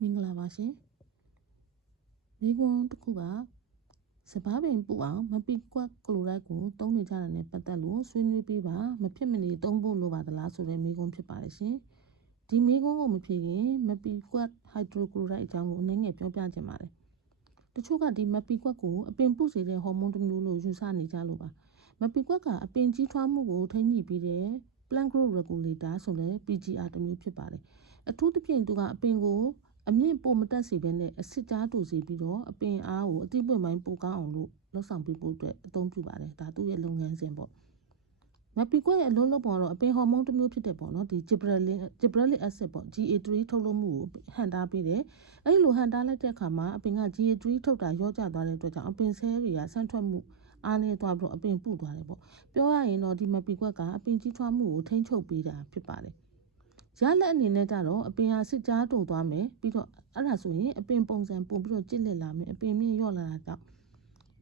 မင်္ဂလာပါရှင်မိကွန်းတစ်ခုကစပားပင်ပူအောင်မပီကွက်ကလိုရိုက်ကိုသုံးနေကြတာနဲ့ပတ်သက်လို့ဆွေးနွေးပေးပါမဖြစ်မနေသုံးဖို့လိုပါသလားဆိုတဲ့မိကွန်းဖြစ်ပါတယ်ရှင်ဒီမိကွန်းကိုမဖြစ်ရင်မပီကွက်ဟိုက်ဒရိုကလိုရိုက်အကြောင်းကိုအနည်းငယ်ပြောပြချင်ပါတယ်တချို့ကဒီမပီကွက်ကိုအပင်ပုစေတဲ့ဟော်မုန်းတစ်မျိုးလို့ယူဆနေကြလို့ပါမပီကွက်ကအပင်ကြီးထွားမှုကိုထိန်းညှိပြီးတဲ့ plant growth regulator ဆိုတဲ့ PGR တစ်မျိုးဖြစ်ပါတယ်အထူးသဖြင့်သူကအပင်ကိုအမြင့်ပိုမတက်စေဘဲနဲ့အစစ်ကြားတူစီပြီးတော့အပင်အားကိုအတိပွင့်ပိုင်းပိုကောင်းအောင်လို့လှုပ်ဆောင်ပေးဖို့အတွက်အသုံးပြုပါတယ်ဒါသူ့ရဲ့လုပ်ငန်းစဉ်ပေါ့မပီကွက်ရဲ့အလုံးလုံးပေါ်တော့အပင်ဟော်မုန်းတစ်မျိုးဖြစ်တဲ့ပေါ့နော်ဒီ gibberellic acid ပေါ့ GA3 ထုတ်လုပ်မှုကိုဟန်တားပေးတယ်အဲ့လိုဟန်တားလိုက်တဲ့အခါမှာအပင်က GA3 ထုတ်တာရောကျသွားတဲ့အတွက်ကြောင့်အပင်ဆဲတွေကဆန့်ထွက်မှုအားနည်းသွားပြီးတော့အပင်ပုသွားတယ်ပေါ့ပြောရရင်တော့ဒီမပီကွက်ကအပင်ကြီးထွားမှုကိုထိန်းချုပ်ပေးတာဖြစ်ပါတယ်ရလက်အနေနဲ့ကြတော့အပင်ဟာစစ်ကြားတိုးသွားမယ်ပြီးတော့အဲ့ဒါဆိုရင်အပင်ပုံစံပုံပြီးတော့ကျစ်လက်လာမယ်အပင်မြင့်ရော့လာတာကြောင့်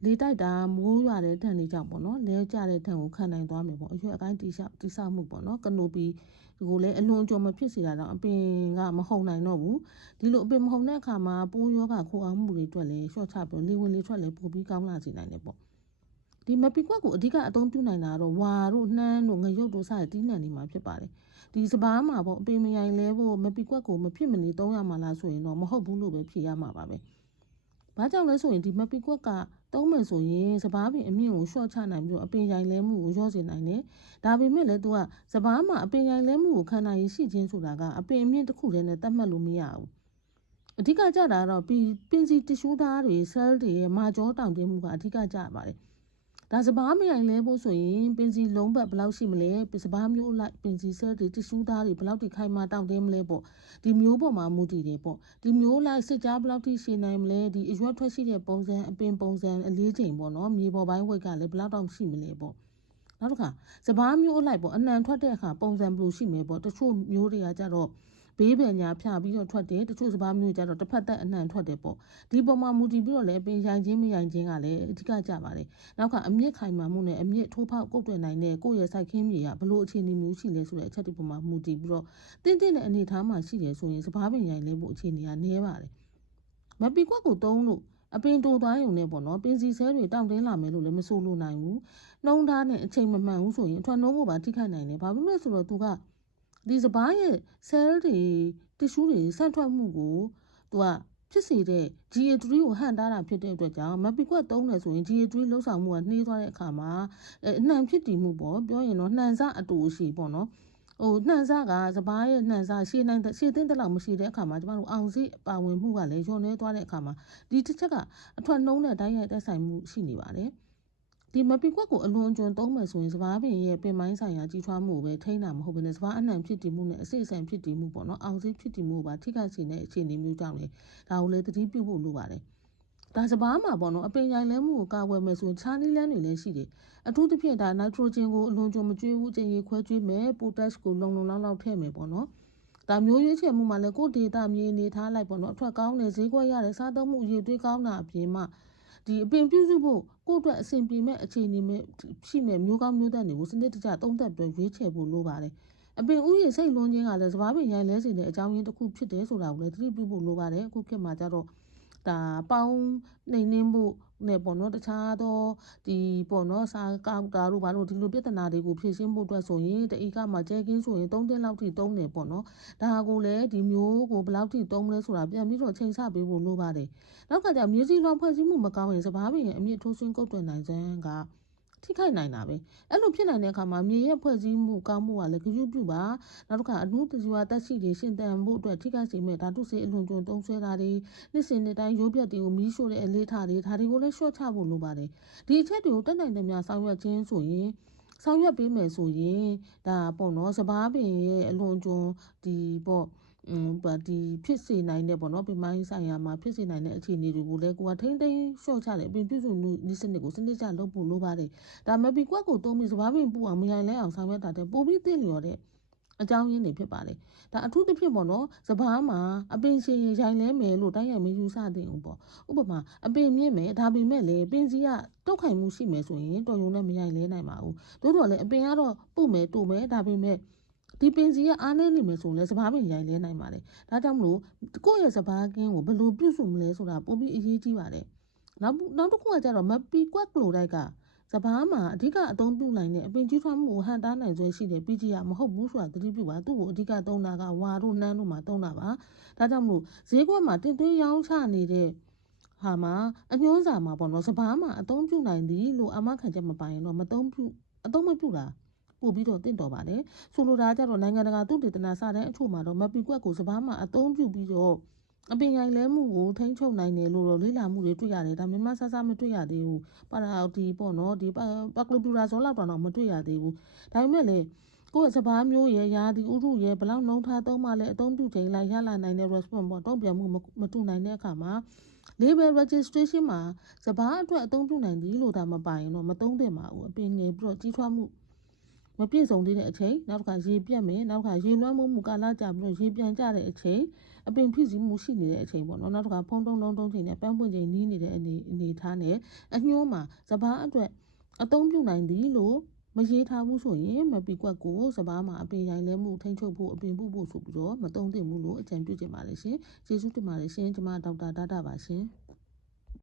လေတိုက်တာမိုးရွာတဲ့ထန်လေးကြောင့်ပေါ့နော်လဲကျတဲ့ထန်ကိုခံနိုင်သွားမယ်ပေါ့အရွက်အကိုင်းတိဆောက်မှုပေါ့နော်ကနိုပီကိုလည်းအလွန်အကျွံမဖြစ်စေတာတော့အပင်ကမဟုန်နိုင်တော့ဘူးဒီလိုအပင်မဟုန်တဲ့အခါမှာပိုးရောဂါခိုးအောင်မှုတွေအတွက်လည်းရှော့ချပြီးလေဝင်လေထွက်လည်းပိုပြီးကောင်းလာစေနိုင်တယ်ပေါ့ဒီမပီကွက်ကိုအဓိကအသုံးပြုနိုင်တာတော့ဝါတို့နှမ်းတို့ငရုတ်တို့စတဲ့တီးနှံတွေမှာဖြစ်ပါတယ်ဒီစပားမှာပေါ့အပင်မရိုင်လဲဖို့မပီကွက်ကိုမဖြစ်မနေသုံးရမှာလားဆိုရင်တော့မဟုတ်ဘူးလို့ပဲဖြေရမှာပါပဲဘာကြောင့်လဲဆိုရင်ဒီမပီကွက်ကသုံးမယ်ဆိုရင်စပားပင်အမြင့်ကိုရှော့ချနိုင်ပြီးတော့အပင်ရိုင်လဲမှုကိုရော့စေနိုင်တယ်ဒါပေမဲ့လည်းသူကစပားမှာအပင်ရိုင်လဲမှုကိုခံနိုင်ရရှိခြင်းဆိုတာကအပင်အမြင့်တစ်ခုတည်းနဲ့သတ်မှတ်လို့မရဘူးအဓိကကြတာတော့ပင်စီတ िश ူးသားတွေ cell တွေရဲ့မာကြောတောင့်တင်းမှုကအဓိကကြပါတယ်ဒါစပားမရိုင်လဲဖို့ဆိုရင်ပင်စီလုံးဘက်ဘယ်လောက်ရှိမလဲစပားမျိုးလိုက်ပင်စီဆဲတွေတ िश ူးသားတွေဘယ်လောက်ထိခိုင်မာတောင့်တင်းမလဲပေါ့ဒီမျိုးပေါ်မှာမူတည်တယ်ပေါ့ဒီမျိုးလိုက်စစ်ကြားဘယ်လောက်ထိရှည်နိုင်မလဲဒီအရွက်ထွက်ရှိတဲ့ပုံစံအပင်ပုံစံအလေးချိန်ပေါ့နော်မြေပေါ်ပိုင်းဝိတ်ကလည်းဘယ်လောက်တောင်ရှိမလဲပေါ့နောက်တစ်ခါစပားမျိုးအလိုက်ပေါ့အနှံထွက်တဲ့အခါပုံစံဘယ်လိုရှိမလဲပေါ့တချို့မျိုးတွေကကြတော့ဘေးပင်ညာဖြာပြီးတော့ထွက်တယ်တချို့စပားမျိုးကြတော့တစ်ဖက်သက်အနှံထွက်တယ်ပေါ့ဒီပုံမှာမူတည်ပြီးတော့လည်းပင်ရိုင်ချင်းမရိုင်ချင်းကလည်းအဓိကကြပါတယ်နောက်ကအမြင့်ခိုင်မာမှုနဲ့အမြင့်ထိုးဖောက်ကုတ်တွင်နိုင်တဲ့ကိုယ့်ရဲ့စိုက်ခင်းမြေကဘလို့အခြေအနေမျိုးရှိလဲဆိုတဲ့အချက်ဒီပုံမှာမူတည်ပြီးတော့တင်းတဲ့အနေအထားမှာရှိတယ်ဆိုရင်စပားပင်ရိုင်လဲဖို့အခြေအနေကနည်းပါတယ်မပီကွက်ကိုသုံးလို့အပင်တိုသွားရုံနဲ့ပေါ့နော်ပင်စီဆဲတွေတောင့်တင်းလာမယ်လို့လည်းမဆိုလိုနိုင်ဘူးနှုံးသားနဲ့အချိန်မမှန်ဘူးဆိုရင်အထွက်နှုံးကိုပါထိခိုက်နိုင်တယ်ဘာဖြစ်လို့လဲဆိုတော့သူကဒီစပားရဲ့ cell တွေတ िश ူးတွေဆန့်ထွက်မှုကိုသူကဖြစ်စေတဲ့ GA3 ကိုဟန်တားတာဖြစ်တဲ့အတွက်ကြောင့်မပီကွက်သုံးတယ်ဆိုရင် GA3 လှုပ်ဆောင်မှုကနှေးသွားတဲ့အခါမှာအနှံဖြစ်တည်မှုပေါ့ပြောရင်တော့နှံစအတူရှိပေါ့နော်နှံစကစပားရဲ့နှံစရှည်သိန်းတဲ့လောက်မရှိတဲ့အခါမှာကျမတို့အောင်စိပါဝင်မှုကလည်းညှော့နှဲသွားတဲ့အခါမှာဒီတစ်ချက်ကအထွက်နှုံးနဲ့တိုက်ရိုက်သက်ဆိုင်မှုရှိနေပါတယ်ဒီမပီကွက်ကိုအလွန်အကျွံသုံးမယ်ဆိုရင်စပားပင်ရဲ့ပင်ပိုင်းဆိုင်ရာကြီးထွားမှုကိုပဲထိန်းတာမဟုတ်ဘဲနဲ့စပားအနှံဖြစ်တည်မှုနဲ့အစိအစံဖြစ်တည်မှုပေါ့နော်အောင်စိဖြစ်တည်မှုကိုပါထိခိုက်စေတဲ့အခြေအနေမျိုးကြောင့်လေဒါကိုလည်းသတိပြုဖို့လိုပါတယ်ဒါစပားမှာပေါ့နော်အပင်ရိုင်လဲမှုကိုကာကွယ်မယ်ဆိုရင်ခြားနည်းလမ်းတွေလည်းရှိတယ်အထူးသဖြင့်ဒါနိုက်ထရိုဂျင်ကိုအလွန်ကျွံမကျွေးဘူးကျင်ရေခွဲကျွေးမယ်ပိုတက်ကိုလုံလောက်ထည့်မယ်ပေါ့နော်ဒါမျိုးရွေးချယ်မှုမှာလည်းကိုယ်ဒေတာမြေအနေထားလိုက်ပေါ့နော်အထွက်ကောင်းတယ်ဈေးကွက်ရတယ်စားသုံးမှုရည်သွေးကောင်းတာအပြင်မှာဒီအပင်ပြုစုဖို့ကိုယ့်အတွက်အဆင်ပြေမဲ့အခြေအနေမဲ့ရှိမဲ့မျိုးကောင်းမျိုးသက်တွေကိုစနစ်တကျသုံးသပ်ပြီးရွေးချယ်ဖို့လိုပါတယ်အပင်ဥယျာဉ်စိတ်လွန်ခြင်းကလည်းစပားပင်ရိုင်လဲစေတဲ့အကြောင်းရင်းတစ်ခုဖြစ်တယ်ဆိုတာကိုလည်းသတိပြုဖို့လိုပါတယ်အခုခေတ်မှာကြတော့ဒါပေါင်းနှိမ်နှင်းဖို့နဲ့ပေါ့နော်တခြားသောဒီပေါ့နော်စားကောက်တာတို့ဘာလို့ဒီလိုပြဿနာတွေကိုဖြေရှင်းဖို့အတွက်ဆိုရင်တဧကမှာကျဲကင်းဆိုရင်3တင်းလောက်ထိသုံးတယ်ပေါ့နော်ဒါကိုလည်းဒီမျိုးကိုဘယ်လောက်ထိသုံးမလဲဆိုတာပြန်ပြီးတော့ချိန်ဆပေးဖို့လိုပါတယ်နောက်ကကြမြေကြီးလွှမ်းဖွဲ့စည်းမှုမကောင်းရင်စပားပင်ရဲ့အမြင့်ထိုးဆွင်းကုတ်တွင်နိုင်ခြင်းကထိခိုက်နိုင်တာပဲအဲ့လိုဖြစ်နိုင်တဲ့အခါမှာမြေရဲ့ဖွဲ့စည်းမှုကောင်းမှုကလည်းကြွပြုပါနောက်တစ်ခါအနုတဇီဝတက်ရှိတွေရှင်သန်မှုအတွက်ထိခိုက်စေမဲ့ဓာတုဆေးအလွန်ကျွံသုံးဆွဲတာတွေနှစ်စဉ်နှစ်တိုင်းရိုးပြတ်တွေကိုမီးရှို့တဲ့အလေးထားတွေဒါတွေကိုလည်းရှော့ချဖို့လိုပါတယ်ဒီအချက်တွေကိုတက်နိုင်တဲ့များဆောင်ရွက်ခြင်းဆိုရင်ဆောင်ရွက်ပေးမယ်ဆိုရင်ဒါပေါ့နော်စပားပင်ရဲ့အလွန်ကျွံဒီပေါ့ဒီဖြစ်စေနိုင်တဲ့ပေါ့နော်ပင်ပိုင်းဆိုင်ရာမှာဖြစ်စေနိုင်တဲ့အခြေအနေတွေကိုလည်းကိုကထိမ့်သိမ်းရှော့ချတယ်အပြင်ပြုစုနည်းစနစ်ကိုစနစ်ကျလုပ်ဖို့လိုပါတယ်ဒါမဲ့ပြီးကွက်ကိုသုံးပြီးစပားပင်ပူအောင်မရိုင်လဲအောင်ဆောင်ရွက်တာတဲ့ပိုပြီးသိလျော်တဲ့အကြောင်းရင်းတွေဖြစ်ပါတယ်ဒါအထူးသဖြင့်ပေါ့နော်စပားမှာအပင်ရှင်ရိုင်လဲမယ်လို့တိုင်းရမယူဆတဲ့ဦးပေါ့ဥပမာအပင်မြင့်မယ်ဒါပေမဲ့လည်းပင်စီကတုတ်ခိုင်မှုရှိမယ်ဆိုရင်တော်ရုံနဲ့မရိုင်လဲနိုင်ပါဘူးသို့တော်လည်းအပင်ကတော့ပုတ်မယ်တူမယ်ဒါပေမဲ့ ဒီပင်စီကအားနည်းနေမယ်ဆိုရင်လည်းစပားပင်ရိုင်လဲနိုင်ပါတယ်ဒါကြောင့်မလို့ကိုယ့်ရဲ့စပားကင်းကိုဘယ်လိုပြုစုမလဲဆိုတာပိုပြီးအရေးကြီးပါတယ်နောက်တစ်ခုကကျတော့မပီကွက်ကလိုတိုက်ကစပားမှာအဓိကအသုံးပြုနိုင်တဲ့အပင်ကြီးထွားမှုကိုဟန်တားနိုင်စွဲရှိတဲ့ PG မဟုတ်ဘူးဆိုတာသတိပြုပါသူ့ကိုအဓိကသုံးတာကဝါတို့နှမ်းတို့မှာသုံးတာပါဒါကြောင့်မလို့ဈေးကွက်မှာတင်သွင်းရောင်းချနေတဲ့ဟာမှာအညွှန်းစာမှာပေါ့နော်စပားမှာအသုံးပြုနိုင်သည်လို့အမခံချက်မပိုင်ရင်တော့အသုံးမပြုတာပို့ပြီးတော့တင့်တော်ပါတယ်ဆိုလိုတာကြတော့နိုင်ငံတကာသုတေသနစာတမ်းအချို့မှာတော့မပီကွက်ကိုစပားမှာအသုံးပြုပြီးတော့အပင်ရိုင်လဲမှုကိုထိန်းချုပ်နိုင်တယ်လို့တော့လေ့လာမှုတွေတွေ့ရတယ်ဒါမြန်မာဆဆမတွေ့ရသေးဘူးပါရာဒီပေါ့နော်ဒီပါကလိုပူရာဇောလောက်တော့မတွေ့ရသေးဘူးဒါပေမဲ့လေကိုယ့်ရဲ့စပားမျိုးရဲ့ယာဒီဥရုရဲ့ဘလောက်နှုံးထားသုံးမှလည်းအသုံးပြုချိန်လိုက်ရလာနိုင်တဲ့ response ပေါ့တုံ့ပြန်မှုမတူနိုင်တဲ့အခါမှာ label registration မှာစပားအတွက်အသုံးပြုနိုင်သည်လို့ဒါမပိုင်ရင်တော့မသုံးသင့်ပါဘူးအပင်ငယ်ပြီးတော့ကြီးထွားမှုမပြည့်စုံသေးတဲ့အချိန်နောက်တစ်ခါရေပြတ်မယ်နောက်တစ်ခါရေလွှမ်းမိုးမှုကာလကြာပြီးတော့ရေပြန်ကျတဲ့အချိန်အပင်ဖိစီးမှုရှိနေတဲ့အချိန်ပေါ့နော်နောက်တစ်ခါဖုံးတုံးလုံးတုံးချိန်နဲ့ပန်းပွင့်ချိန်နီးနေတဲ့အနေထားနဲ့အညှိုးမှာစပားအတွက်အသုံးပြုနိုင်သည်လို့မရေးထားဘူးဆိုရင်မပီကွက်ကိုစပားမှာအပင်ရိုင်လဲမှုထိန်းချုပ်ဖို့အပင်ပုဖို့ဆိုပြီးတော့မသုံးသင့်ဘူးလို့အကြံပြုချင်ပါတယ်ရှင်ကျေးဇူးတင်ပါတယ်ရှင်ကျွန်မဒေါက်တာဒါတာပါရှင်